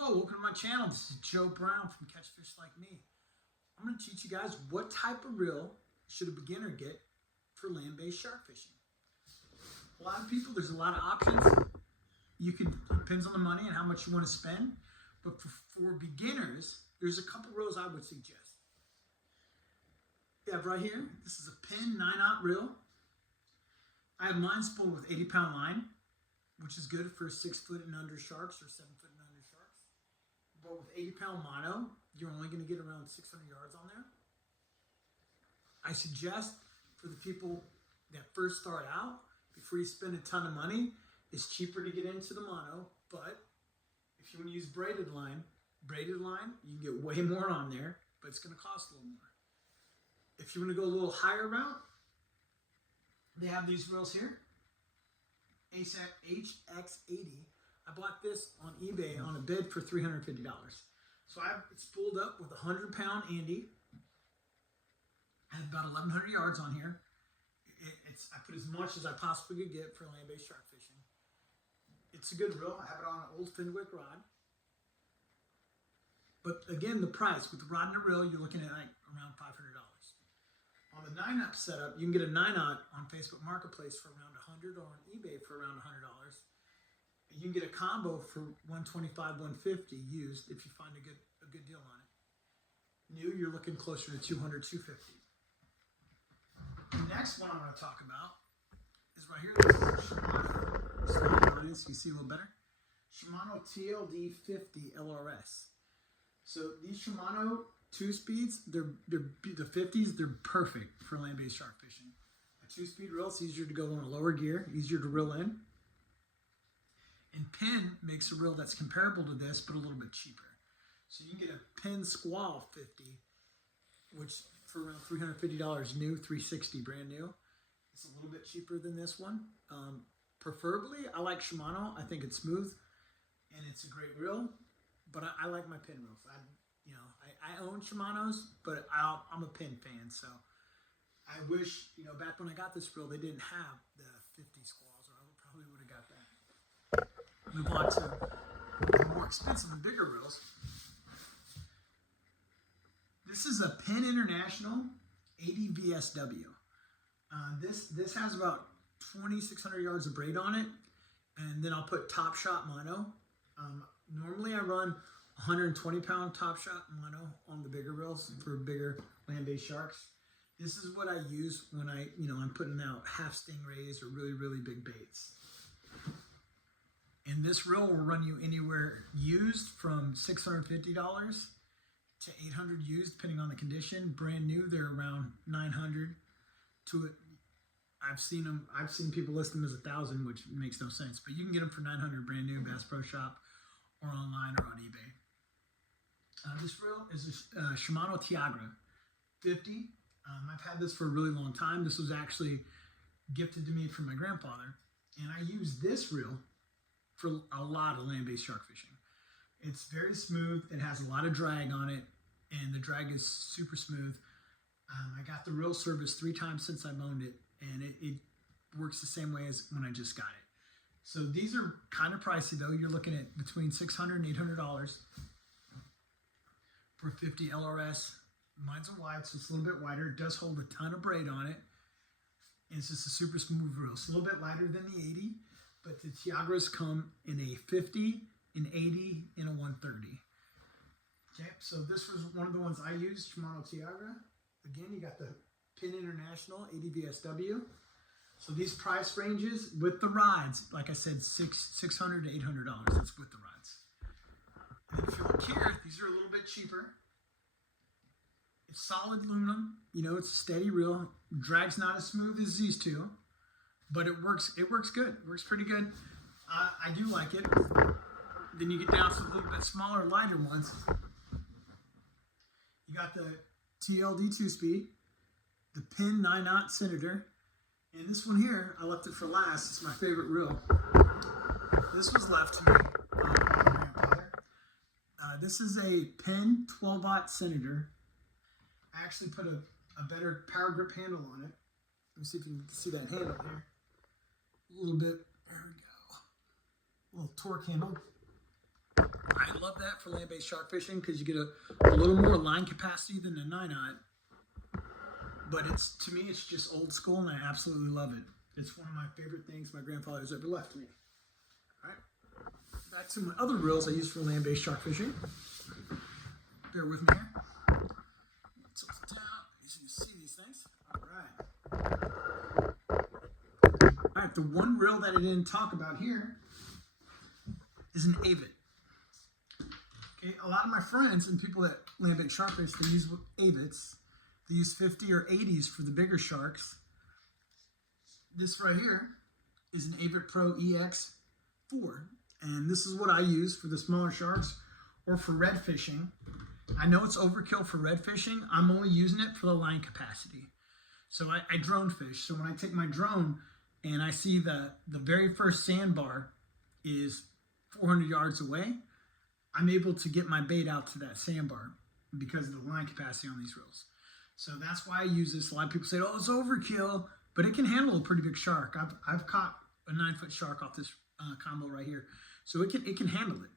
Hello, welcome to my channel. This is Joe Brown from Catch Fish Like Me. I'm going to teach you guys what type of reel should a beginner get for land-based shark fishing. A lot of people, there's a lot of options. Depends on the money and how much you want to spend. But for beginners, there's a couple reels I would suggest. You have right here, this is a Penn 9/0 reel. I have mine spooled with 80-pound line, which is good for 6-foot and under sharks or 7-foot and under sharks. But with 80-pound mono, you're only going to get around 600 yards on there. I suggest for the people that first start out, before you spend a ton of money, it's cheaper to get into the mono. But if you want to use braided line, you can get way more on there, but it's going to cost a little more. If you want to go a little higher route, they have these reels here. HX80. I bought this on eBay on a bid for $350. So I have it spooled up with a 100-pound Andy. I have about 1,100 yards on here. I put as much as I possibly could get for land-based shark fishing. It's a good reel. I have it on an old Fenwick rod. But again, the price with the rod and a reel, you're looking at like around $500. On the 9/0 setup, you can get a 9/0 on Facebook Marketplace for around $100 or on eBay for around $100. You can get a combo for $125, $150 used if you find a good deal on it. New, you're looking closer to $200, $250. The next one I'm going to talk about is right here. This is Shimano. So you can see a little better. Shimano TLD50 LRS. So these Shimano 2-speeds, they're the 50s, they're perfect for land-based shark fishing. A 2-speed reel, it's easier to go on a lower gear, easier to reel in. And Penn makes a reel that's comparable to this, but a little bit cheaper. So you can get a Penn Squall 50, which for around $350 new, $360 brand new. It's a little bit cheaper than this one. Preferably, I like Shimano. I think it's smooth, and it's a great reel. But I like my Penn reels. I own Shimano's, but I'm a Penn fan. So I wish, back when I got this reel, they didn't have the 50 Squalls, or I probably would have got that. Move on to the more expensive and bigger reels. This is a Penn International 80 VSW. This has about 2,600 yards of braid on it, and then I'll put Top Shot mono. Normally I run 120-pound Top Shot mono on the bigger reels for bigger land-based sharks. This is what I use when I'm putting out half stingrays or really, really big baits. And this reel will run you anywhere used from $650 to $800 used, depending on the condition. Brand new, they're around $900 to it. I've seen people list them as $1,000, which makes no sense. But you can get them for $900 brand new, Bass Pro Shop, or online or on eBay. This reel is a Shimano Tiagra 50. I've had this for a really long time. This was actually gifted to me from my grandfather. And I use this reel for a lot of land-based shark fishing. It's very smooth. It has a lot of drag on it, and the drag is super smooth. I got the reel service 3 times since I've owned it, and it works the same way as when I just got it. So these are kind of pricey though. You're looking at between $600 and $800 for 50 LRS. Mine's a wide, so it's a little bit wider. It does hold a ton of braid on it. And it's just a super smooth reel. It's a little bit lighter than the 80, but the Tiagras come in a 50, an 80, and a 130. Okay, so this was one of the ones I used, Shimano Tiagra. Again, you got the Penn International 80 VSW. So these price ranges with the rods, like I said, $600 to $800. That's with the rods. And then if you look here, these are a little bit cheaper. It's solid aluminum. It's a steady reel. Drag's not as smooth as these two, but it works. It works good. It works pretty good. I do like it. Then you get down to a little bit smaller, lighter ones. You got the TLD 2-speed, the Penn 9/0 Senator. And this one here, I left it for last. It's my favorite reel. This was left to me by my grandfather. This is a Penn 12/0 Senator. I actually put a better power grip handle on it. Let me see if you can see that handle here. A little bit, there we go. A little torque handle. I I love that for land-based shark fishing because you get a little more line capacity than the 9-aught. But to me, it's just old school, and I absolutely love it. It's one of my favorite things my grandfather has ever left me. All right, back to my other reels I use for land-based shark fishing. Bear with me here. Tilt it down, easy to see these things. All right, the one reel that I didn't talk about here is an Avid. Okay, a lot of my friends and people that land-based shark fish, they use Avids. They use 50 or 80s for the bigger sharks. This right here is an Avid Pro EX4. And this is what I use for the smaller sharks or for red fishing. I know it's overkill for red fishing. I'm only using it for the line capacity. So I drone fish. So when I take my drone and I see the very first sandbar is 400 yards away, I'm able to get my bait out to that sandbar because of the line capacity on these reels. So that's why I use this. A lot of people say, oh, it's overkill, but it can handle a pretty big shark. I've caught a 9-foot shark off this combo right here. So it can handle it.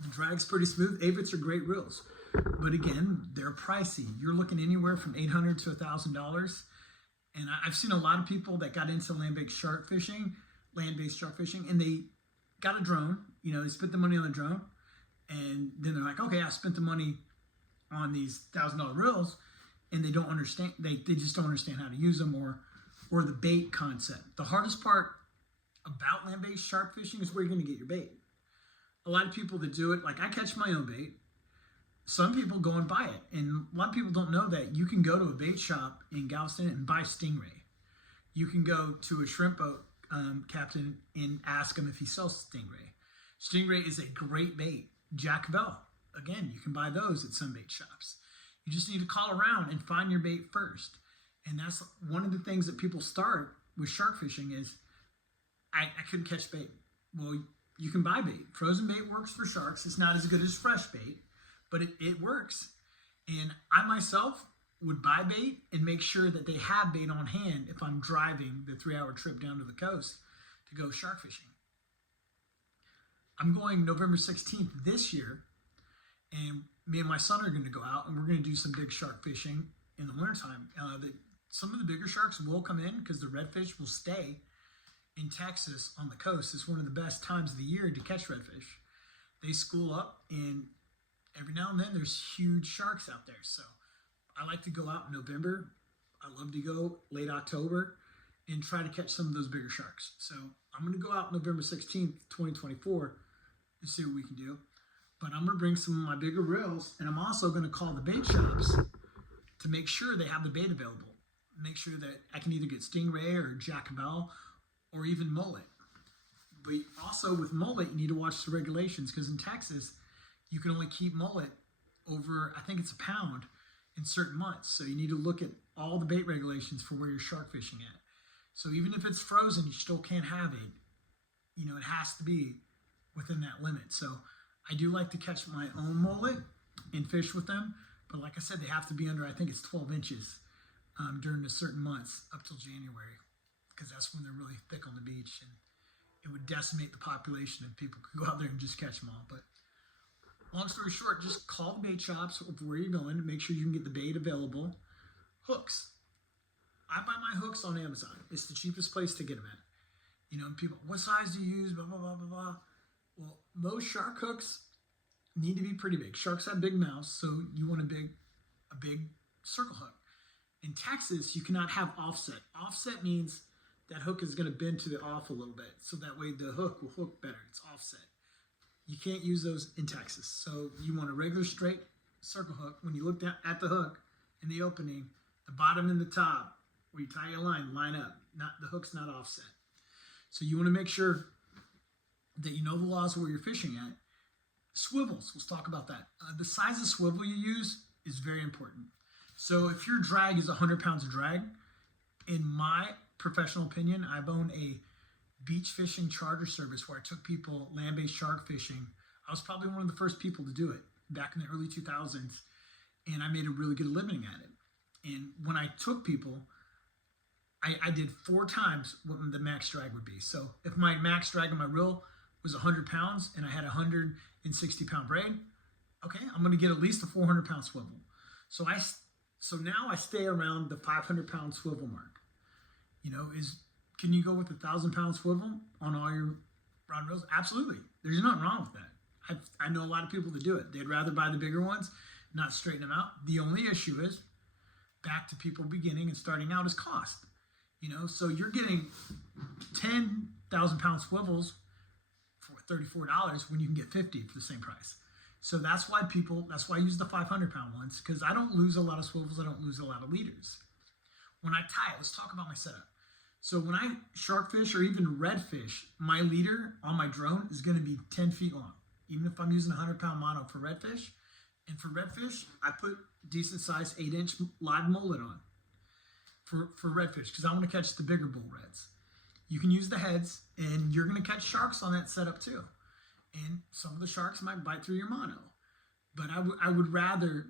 The drag's pretty smooth. Avids are great reels. But again, they're pricey. You're looking anywhere from $800 to $1,000. And I've seen a lot of people that got into land-based shark fishing, and they got a drone. You know, they spent the money on the drone. And then they're like, okay, I spent the money on these $1,000 reels, and they don't understand. They just don't understand how to use them or the bait concept. The hardest part about land-based shark fishing is where you're going to get your bait. A lot of people that do it, like I catch my own bait. Some people go and buy it, and a lot of people don't know that you can go to a bait shop in Galveston and buy Stingray. You can go to a shrimp boat captain and ask him if he sells Stingray. Stingray is a great bait. Jack Bell, again, you can buy those at some bait shops. You just need to call around and find your bait first. And that's one of the things that people start with shark fishing is, I couldn't catch bait. Well, you can buy bait. Frozen bait works for sharks. It's not as good as fresh bait, but it works. And I myself would buy bait and make sure that they have bait on hand if I'm driving the 3-hour trip down to the coast to go shark fishing. I'm going November 16th this year, and me and my son are going to go out, and we're going to do some big shark fishing in the wintertime. Some of the bigger sharks will come in because the redfish will stay in Texas on the coast. It's one of the best times of the year to catch redfish. They school up, and every now and then there's huge sharks out there. So I like to go out in November. I love to go late October and try to catch some of those bigger sharks. So I'm going to go out November 16th, 2024 to see what we can do. But I'm going to bring some of my bigger reels, and I'm also going to call the bait shops to make sure they have the bait available. Make sure that I can either get Stingray or Jack Bell or even mullet. But also with mullet, you need to watch the regulations because in Texas, you can only keep mullet over, I think it's a pound in certain months. So you need to look at all the bait regulations for where you're shark fishing at. So even if it's frozen, you still can't have it. You know, it has to be within that limit. So I do like to catch my own mullet and fish with them. But like I said, they have to be under, I think it's 12 inches during the certain months up till January, because that's when they're really thick on the beach and it would decimate the population and people could go out there and just catch them all. But long story short, just call the bait shops of where you're going to make sure you can get the bait available. Hooks. I buy my hooks on Amazon. It's the cheapest place to get them at. You know, and people, what size do you use? Blah, blah, blah, blah, blah. Well, most shark hooks need to be pretty big. Sharks have big mouths, so you want a big circle hook. In Texas, you cannot have offset. Offset means that hook is going to bend to the off a little bit, so that way the hook will hook better. It's offset. You can't use those in Texas. So you want a regular straight circle hook. When you look down at the hook in the opening, the bottom and the top, where you tie your line up. The hook's not offset. So you want to make sure that you know the laws where you're fishing at. Swivels, let's talk about that. The size of swivel you use is very important. So if your drag is 100 pounds of drag, in my professional opinion, I've owned a beach fishing charter service where I took people land-based shark fishing. I was probably one of the first people to do it back in the early 2000s, and I made a really good living at it. And when I took people, I did 4 times what the max drag would be. So if my max drag on my reel was 100 pounds and I had a 160-pound braid, okay, I'm going to get at least a 400-pound swivel. So now I stay around the 500-pound swivel mark. You know, can you go with a 1,000-pound swivel on all your rod reels? Absolutely. There's nothing wrong with that. I know a lot of people that do it. They'd rather buy the bigger ones, not straighten them out. The only issue is, back to people beginning and starting out, is cost. You know, so you're getting 10,000-pound swivels for $34 when you can get 50 for the same price. So that's why I use the 500-pound ones, because I don't lose a lot of swivels. I don't lose a lot of leaders. When I tie it, let's talk about my setup. So when I shark fish or even redfish, my leader on my drone is going to be 10 feet long. Even if I'm using a 100-pound mono for redfish. And for redfish, I put decent sized 8-inch live mullet on for redfish, because I want to catch the bigger bull reds. You can use the heads, and you're going to catch sharks on that setup too. And some of the sharks might bite through your mono. But I would rather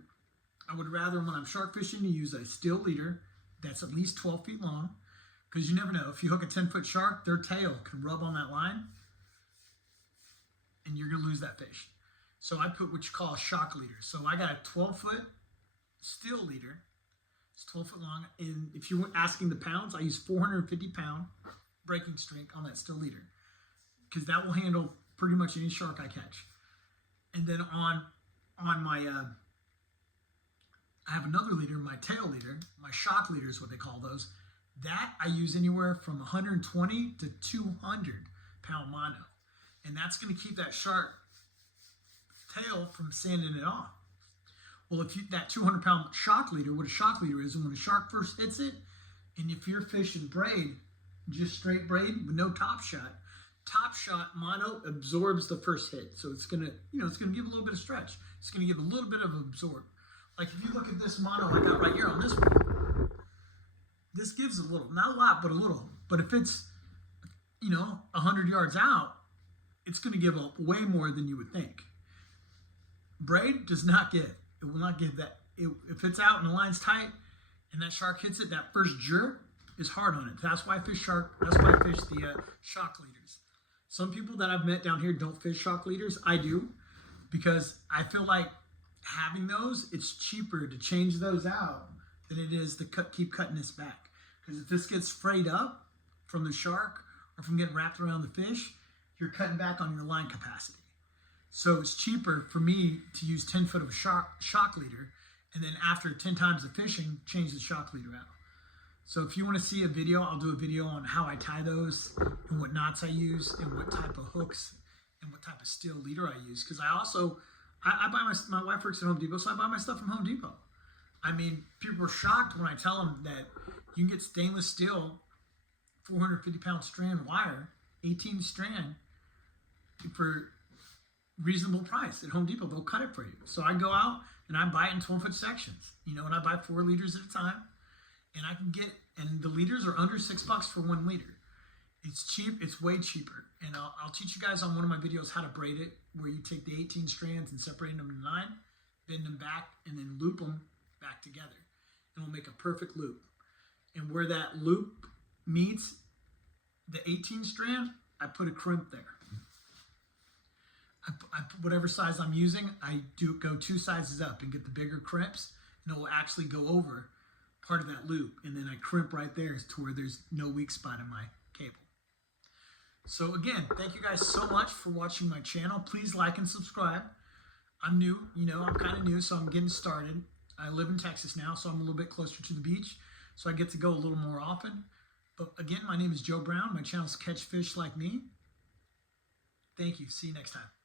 when I'm shark fishing, to use a steel leader that's at least 12 feet long, because you never know. If you hook a 10-foot shark, their tail can rub on that line, and you're going to lose that fish. So I put what you call a shock leader. So I got a 12-foot steel leader. It's 12 foot long. And if you were asking the pounds, I use 450-pound breaking strength on that steel leader, because that will handle pretty much any shark I catch. And then on my, I have another leader, my tail leader, my shock leader is what they call those. That I use anywhere from 120 to 200-pound mono. And that's going to keep that shark tail from sanding it off. Well, that 200-pound shock leader, what a shock leader is, and when a shark first hits it, and if you're fishing braid, just straight braid with no top shot mono absorbs the first hit. So it's gonna give a little bit of stretch. It's gonna give a little bit of absorb. Like if you look at this mono I got right here on this one, this gives a little, not a lot, but a little. But if it's 100 yards out, it's gonna give way more than you would think. Braid does not give. It will not give that. If it's out and the line's tight and that shark hits it, that first jerk is hard on it. That's why I fish the shock leaders. Some people that I've met down here don't fish shock leaders. I do, because I feel like having those, it's cheaper to change those out than it is to keep cutting this back. Because if this gets frayed up from the shark or from getting wrapped around the fish, you're cutting back on your line capacity. So it's cheaper for me to use 10 foot of a shock leader, and then after 10 times of fishing, change the shock leader out. So if you want to see a video, I'll do a video on how I tie those and what knots I use and what type of hooks and what type of steel leader I use. Because I buy my wife works at Home Depot, so I buy my stuff from Home Depot. I mean, people are shocked when I tell them that you can get stainless steel 450-pound strand wire, 18 strand, for reasonable price at Home Depot. They'll cut it for you. So I go out and I buy it in 12-foot sections, and I buy 4 liters at a time, and the liters are under $6 for 1 liter. It's cheap. It's way cheaper. And I'll teach you guys on one of my videos how to braid it, where you take the 18 strands and separate them into 9, bend them back, and then loop them back together. And we'll make a perfect loop. And where that loop meets the 18 strand, I put a crimp there. Whatever size I'm using, I go 2 sizes up and get the bigger crimps, and it will actually go over part of that loop, and then I crimp right there to where there's no weak spot in my cable. So again, thank you guys so much for watching my channel. Please like and subscribe. I'm new, I'm kind of new, so I'm getting started. I live in Texas now, so I'm a little bit closer to the beach, so I get to go a little more often. But again, my name is Joe Brown. My channel is Catch Fish Like Me. Thank you. See you next time.